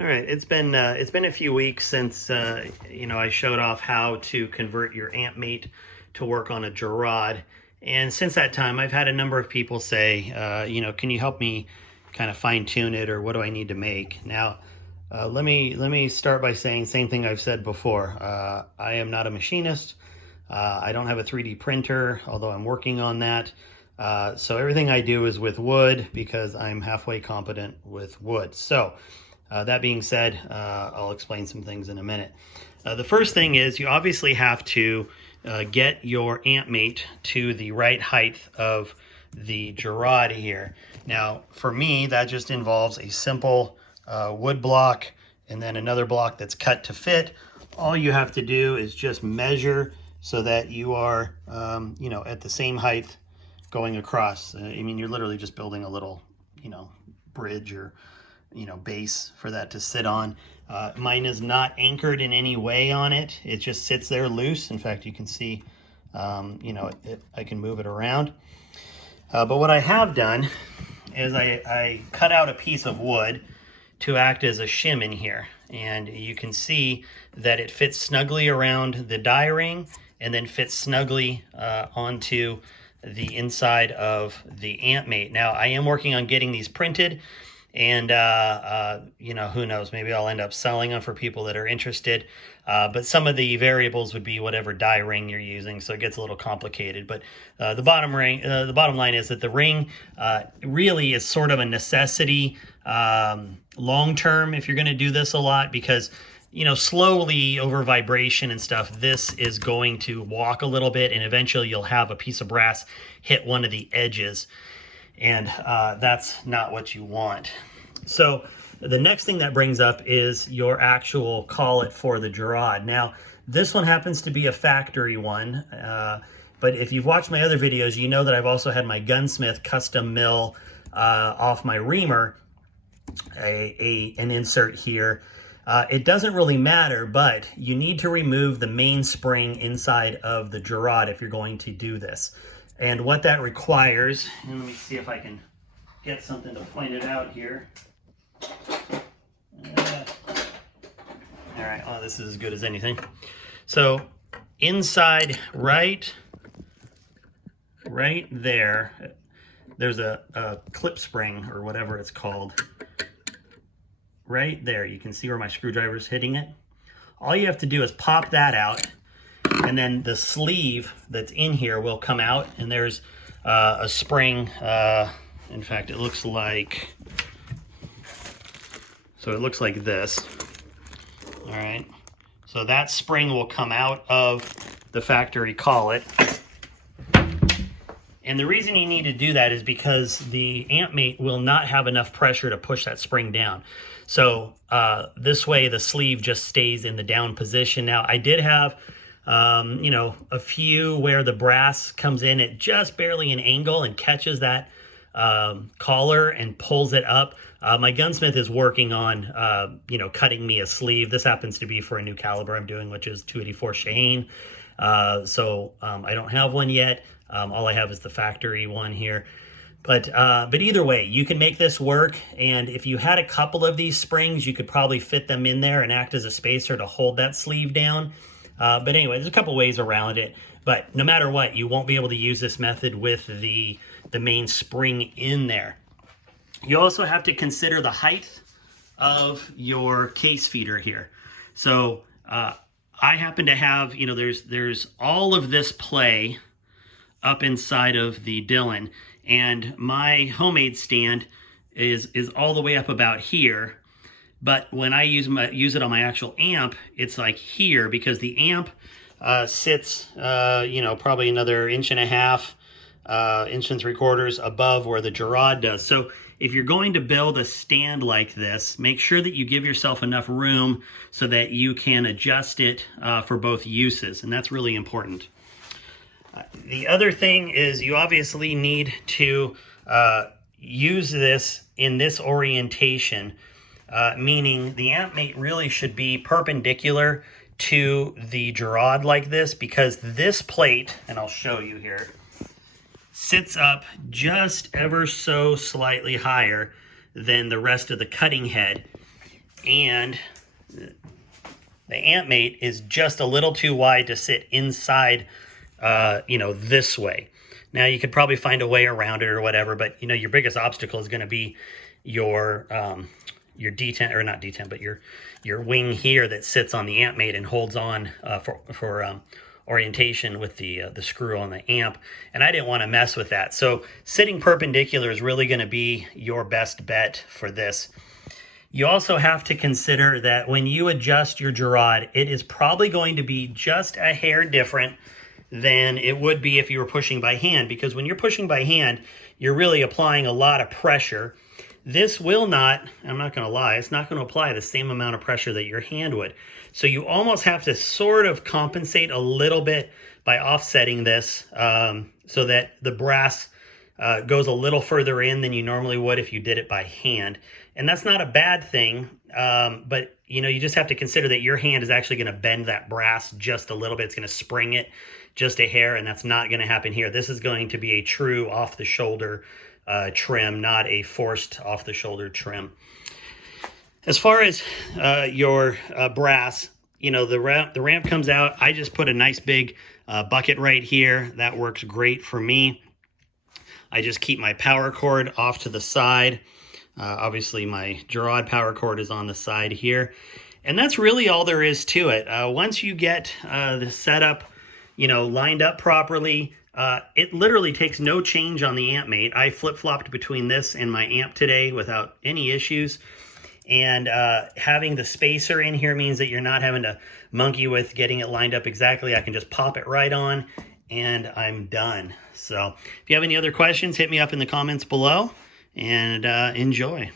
All right, it's been a few weeks since I showed off how to convert your amp mate to work on a Giraud, and since that time, I've had a number of people say, can you help me kind of fine tune it, or what do I need to make? Now, let me start by saying same thing I've said before. I am not a machinist. I don't have a 3D printer, although I'm working on that. So everything I do is with wood because I'm halfway competent with wood. So that being said, I'll explain some things in a minute. The first thing is you obviously have to get your amp mate to the right height of the Giraud here. Now, for me, that just involves a simple wood block and then another block that's cut to fit. All you have to do is just measure so that you are, at the same height going across. I mean, you're literally just building a little, bridge or base for that to sit on. Mine is not anchored in any way on it. It just sits there loose. In fact, you can see, I can move it around. But what I have done is I cut out a piece of wood to act as a shim in here. And you can see that it fits snugly around the die ring and then fits snugly onto the inside of the amp mate. Now, I am working on getting these printed. And, who knows, maybe I'll end up selling them for people that are interested. But some of the variables would be whatever die ring you're using, so it gets a little complicated. But the bottom line is that the ring really is sort of a necessity long-term if you're going to do this a lot, because, slowly over vibration and stuff, this is going to walk a little bit, and eventually you'll have a piece of brass hit one of the edges. And that's not what you want. So the next thing that brings up is your actual callit for the Giraud. Now, this one happens to be a factory one, but if you've watched my other videos, you know that I've also had my gunsmith custom mill off my reamer an insert here. It doesn't really matter, but you need to remove the main spring inside of the Giraud if you're going to do this. And what that requires, and let me see if I can get something to point it out here. All right, oh, this is as good as anything. So inside right there, there's a clip spring or whatever it's called. Right there, you can see where my screwdriver's hitting it. All you have to do is pop that out, and then the sleeve that's in here will come out, and there's a spring. In fact, it looks like this. All right, so that spring will come out of the factory callit. And the reason you need to do that is because the amp mate will not have enough pressure to push that spring down. So this way the sleeve just stays in the down position. Now, I did have a few where the brass comes in at just barely an angle and catches that collar and pulls it up. My gunsmith is working on, cutting me a sleeve. This happens to be for a new caliber I'm doing, which is .284 Shane. So I don't have one yet. All I have is the factory one here. But either way, you can make this work. And if you had a couple of these springs, you could probably fit them in there and act as a spacer to hold that sleeve down. But anyway, there's a couple ways around it. But no matter what, you won't be able to use this method with the main spring in there. You also have to consider the height of your case feeder here. So I happen to have, there's all of this play up inside of the Dillon, and my homemade stand is all the way up about here. But when I use it on my actual amp, it's like here, because the amp sits, probably another 1.5 inches, 1 3/4 above where the Giraud does. So if you're going to build a stand like this, make sure that you give yourself enough room so that you can adjust it for both uses, and that's really important. The other thing is you obviously need to use this in this orientation, meaning the amp mate really should be perpendicular to the Giraud like this, because this plate, and I'll show you here, sits up just ever so slightly higher than the rest of the cutting head. and the amp mate is just a little too wide to sit inside, this way. Now you could probably find a way around it or whatever, but your biggest obstacle is going to be your detent, or not detent, but your wing here that sits on the amp mate and holds on for orientation with the screw on the amp, and I didn't want to mess with that. So sitting perpendicular is really going to be your best bet for this. You also have to consider that when you adjust your Giraud, it is probably going to be just a hair different than it would be if you were pushing by hand, because when you're pushing by hand, you're really applying a lot of pressure. This will not, I'm not going to lie, it's not going to apply the same amount of pressure that your hand would. So you almost have to sort of compensate a little bit by offsetting this so that the brass goes a little further in than you normally would if you did it by hand. And that's not a bad thing, but you just have to consider that your hand is actually going to bend that brass just a little bit. It's going to spring it just a hair, and that's not going to happen here. This is going to be a true off-the-shoulder trim, not a forced off-the-shoulder trim. As far as your brass, the ramp comes out. I just put a nice big bucket right here. That works great for me. I just keep my power cord off to the side. Obviously, my Giraud power cord is on the side here. And that's really all there is to it. Once you get the setup, lined up properly, it literally takes no change on the amp mate. I flip-flopped between this and my amp today without any issues. And having the spacer in here means that you're not having to monkey with getting it lined up exactly. I can just pop it right on and I'm done. So if you have any other questions, hit me up in the comments below, and enjoy.